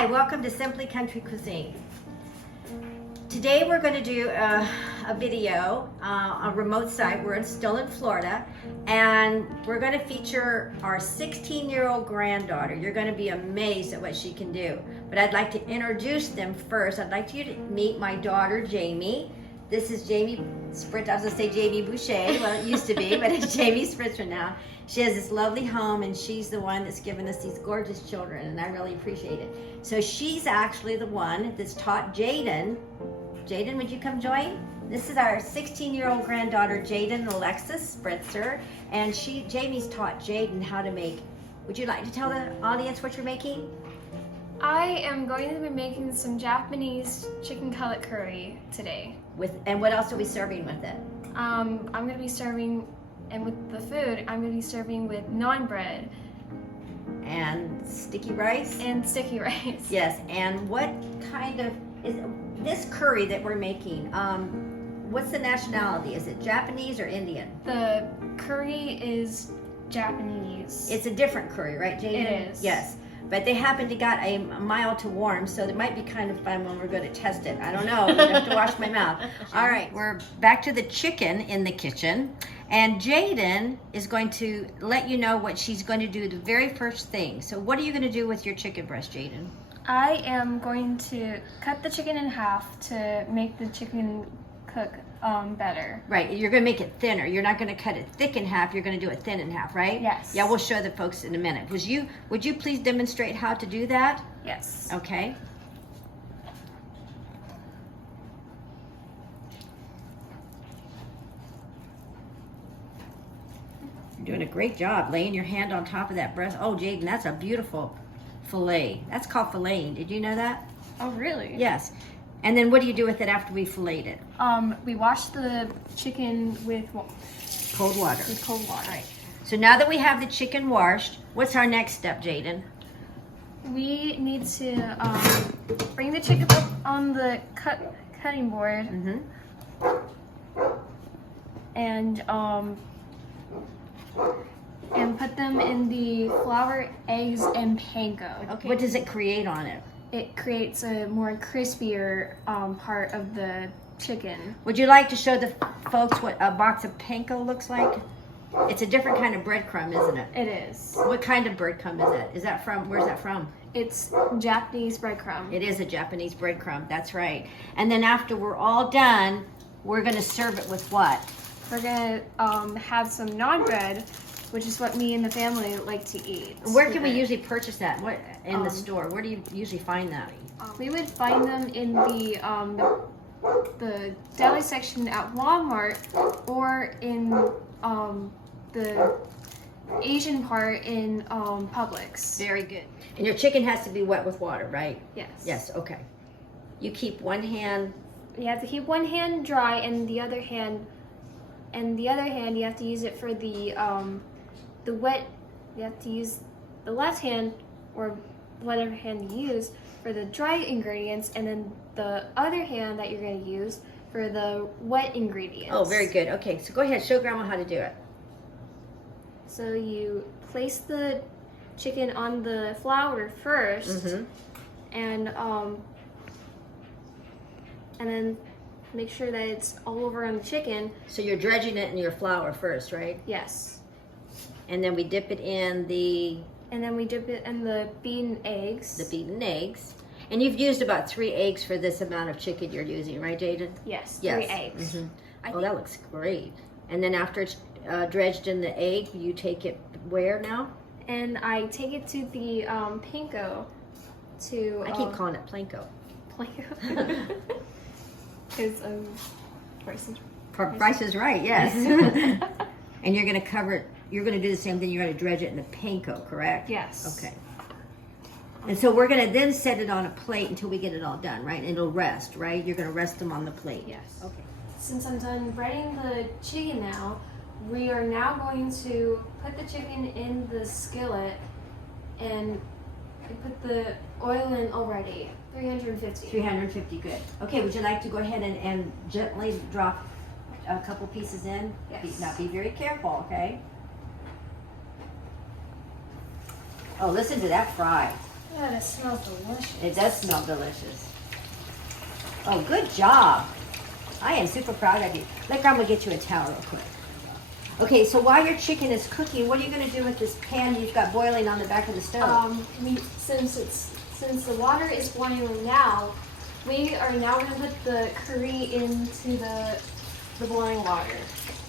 Hi, welcome to Simply Country Cuisine. Today we're going to do a video on remote site. We're still in Florida, and we're going to feature our 16-year-old granddaughter. You're going to be amazed at what she can do. But I'd like to introduce them first. I'd like you to meet my daughter, Jamie. This is Jamie Sprint. I was going to say Jamie Boucher. Well, it used to be, but it's Jamie Spritzer now. She has this lovely home, and she's the one that's given us these gorgeous children, and I really appreciate it. So she's actually the one that's taught Jaden. Jaden, would you come join? This is our 16-year-old granddaughter, Jaden Alexis Spritzer, and Jamie's taught Jaden how to make. Would you like to tell the audience what you're making? I am going to be making some Japanese chicken cutlet curry today. And what else are we serving with it? I'm going to be serving, and with the food, I'm going to be serving with naan bread. And sticky rice? And sticky rice. Yes, and what kind of, is this curry that we're making, what's the nationality? Is it Japanese or Indian? The curry is Japanese. It's a different curry, right, Jaden? It is. Yes. But they happen to got a mild to warm, so it might be kind of fun when we're going to test it. I don't know. I have to wash my mouth. All right, we're back to the chicken in the kitchen, and Jaden is going to let you know what she's going to do the very first thing. So what are you going to do with your chicken breast, Jaden? I am going to cut the chicken in half to make the chicken cook better. Right, you're going to make it thinner. You're not going to cut it thick in half. You're going to do it thin in half, right? Yes. Yeah, we'll show the folks in a minute. Would you please demonstrate how to do that? Yes. Okay. You're doing a great job laying your hand on top of that breast. Oh, Jaden, that's a beautiful fillet. That's called filleting. Did you know that? Oh, really? Yes. And then what do you do with it after we filleted it? We wash the chicken with cold water. With cold water. Right. So now that we have the chicken washed, what's our next step, Jaden? We need to bring the chicken up on the cutting board, and put them in the flour, eggs, and panko. Okay. What does it create on it? It creates a more crispier part of the chicken. Would you like to show the folks what a box of panko looks like? It's a different kind of breadcrumb, isn't it? It is. What kind of breadcrumb is it? Is that from, where's that from? It's Japanese breadcrumb. It is a Japanese breadcrumb, that's right. And then after we're all done, we're gonna serve it with what? We're gonna have some naan bread, which is what me and the family like to eat. Where can we usually purchase that? What in the store? Where do you usually find that? We would find them in the deli section at Walmart, or in the Asian part in Publix. Very good. And your chicken has to be wet with water, right? Yes. Yes. Okay. You keep one hand. You have to keep one hand dry, and the other hand you have to use it for the wet. You have to use the left hand, or whatever hand you use, for the dry ingredients, and then the other hand that you're going to use for the wet ingredients. Oh, very good. Okay, so go ahead, show Grandma how to do it. So you place the chicken on the flour first, and then make sure that it's all over on the chicken. So you're dredging it in your flour first, right? Yes. And then we dip it in the... And then we dip it in the beaten eggs. The beaten eggs. And you've used about 3 eggs for this amount of chicken you're using, right, Jaden? Yes, yes. 3 eggs. Oh, that looks great. And then after it's dredged in the egg, you take it where now? And I take it to the panko to... I keep calling it planko. Planko? Because Price is right, yes. And you're going to cover it, you're going to do the same thing, you're going to dredge it in the panko, correct? Yes. Okay. And so we're going to then set it on a plate until we get it all done, right? And it'll rest, right? You're going to rest them on the plate. Yes. Okay. Since I'm done breading the chicken now, we are now going to put the chicken in the skillet, and put the oil in already. 350. 350, good. Okay, would you like to go ahead and gently drop a couple pieces in? Yes. Now be very careful, okay? Oh, listen to that fry. God, it smells delicious. It does smell delicious. Oh, good job. I am super proud of you. Look, I'm gonna get you a towel real quick. Okay, so while your chicken is cooking, what are you gonna do with this pan you've got boiling on the back of the stove? Since the water is boiling now, we are now gonna put the curry into the boiling water.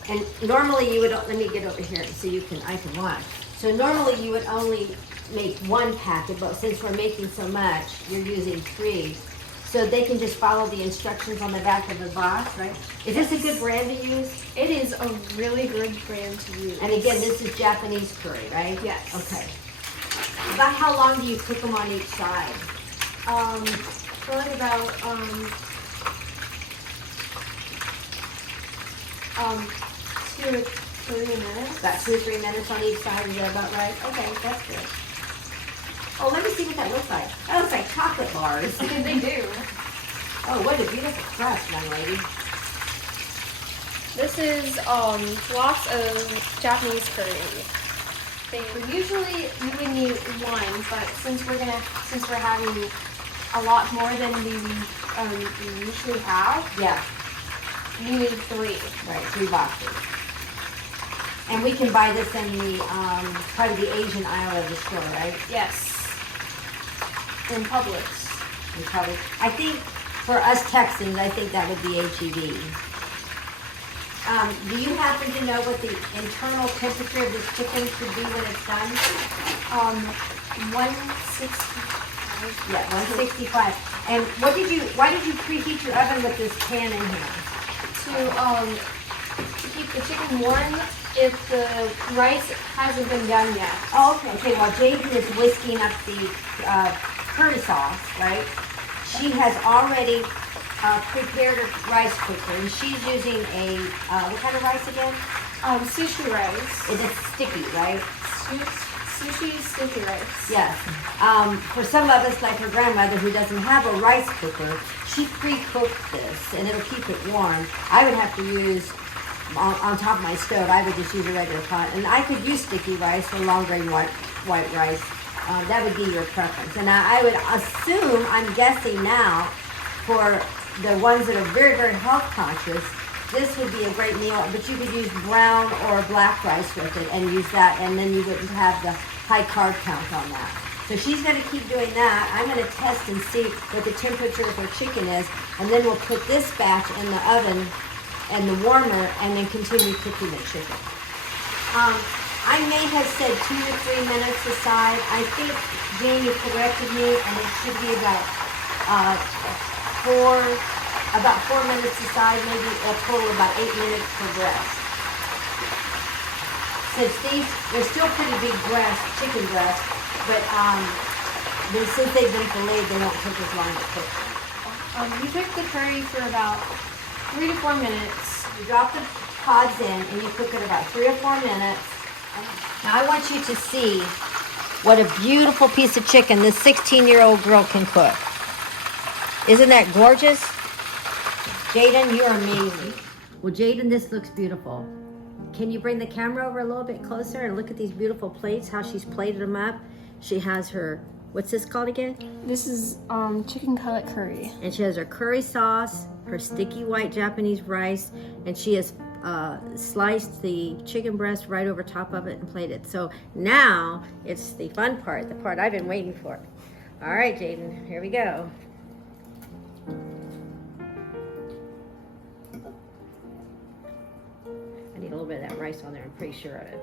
And normally you would, let me get over here so I can watch. So normally you would only make one packet, but since we're making so much, you're using 3. So they can just follow the instructions on the back of the box, right? Is this a good brand to use? It is a really good brand to use. And again, this is Japanese curry, right? Yes. Okay. About how long do you cook them on each side? For like about 2 or 3 minutes. About 2 or 3 minutes on each side, is that about right? Okay, that's good. Oh, let me see what that looks like. That looks like chocolate bars. They do. Oh, what a beautiful crust, young lady. This is lots of Japanese curry. Usually we would need 1, but since we're having a lot more than we usually have, Yeah, we need 3. right, 3 boxes. And we can buy this in the part of the Asian aisle of the store, right? Yes. In Publix. We probably, I think for us Texans, I think that would be HEB. Do you happen to know what the internal temperature of this chicken should be when it's done? 165. Yeah, 165. And why did you preheat your oven with this pan in here? To keep the chicken warm if the rice hasn't been done yet. Oh, okay. Okay, while Jaden is whisking up the curry sauce, right? She has already prepared a rice cooker, and she's using a, what kind of rice again? Sushi rice. It is sticky, right? Sushi sticky rice. Yes. For some of us, like her grandmother, who doesn't have a rice cooker, she pre-cooked this, and it'll keep it warm. I would have to use, on top of my stove, I would just use a regular pot. And I could use sticky rice or long grain white rice. That would be your preference. And I would assume, I'm guessing now, for the ones that are very, very health conscious, this would be a great meal, but you could use brown or black rice with it and use that, and then you wouldn't have the high carb count on that. So she's going to keep doing that. I'm going to test and see what the temperature of her chicken is, and then we'll put this batch in the oven and the warmer, and then continue cooking the chicken. I may have said 2 to 3 minutes aside. I think Jamie corrected me, and it should be about 4 minutes aside, maybe a total of about 8 minutes per breast. Since they're still pretty big breasts, chicken breasts, but since they've been filleted, they don't take as long to cook. You cook the curry for about 3 to 4 minutes. You drop the pods in, and you cook it about 3 or 4 minutes. Now I want you to see what a beautiful piece of chicken this 16-year-old girl can cook. Isn't that gorgeous? Jaden, you're amazing. Well, Jaden, this looks beautiful. Can you bring the camera over a little bit closer and look at these beautiful plates, how she's plated them up? She has her, what's this called again? This is chicken cutlet curry. And she has her curry sauce, her sticky white Japanese rice, and she has sliced the chicken breast right over top of it and plated. So now it's the fun part, the part I've been waiting for. All right, Jaden, here we go. I need a little bit of that rice on there, I'm pretty sure of it.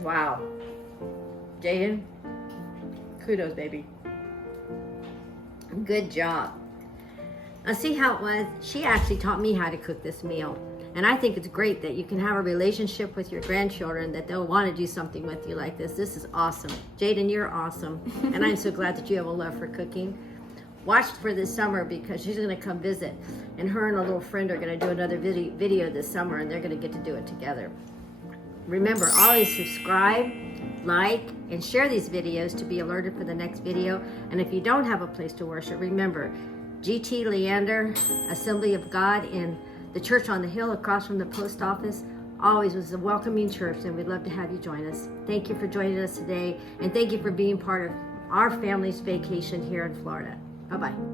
Wow. Jaden, kudos, baby. Good job. Now see how it was? She actually taught me how to cook this meal. And I think it's great that you can have a relationship with your grandchildren, that they'll want to do something with you like this. This is awesome. Jaden, you're awesome. And I'm so glad that you have a love for cooking. Watch for this summer, because she's going to come visit. And her and a little friend are going to do another video this summer, and they're going to get to do it together. Remember, always subscribe, like, and share these videos to be alerted for the next video. And if you don't have a place to worship, remember, GT Leander Assembly of God in the church on the hill across from the post office. always was a welcoming church, and we'd love to have you join us. Thank you for joining us today, and thank you for being part of our family's vacation here in Florida. Bye-bye.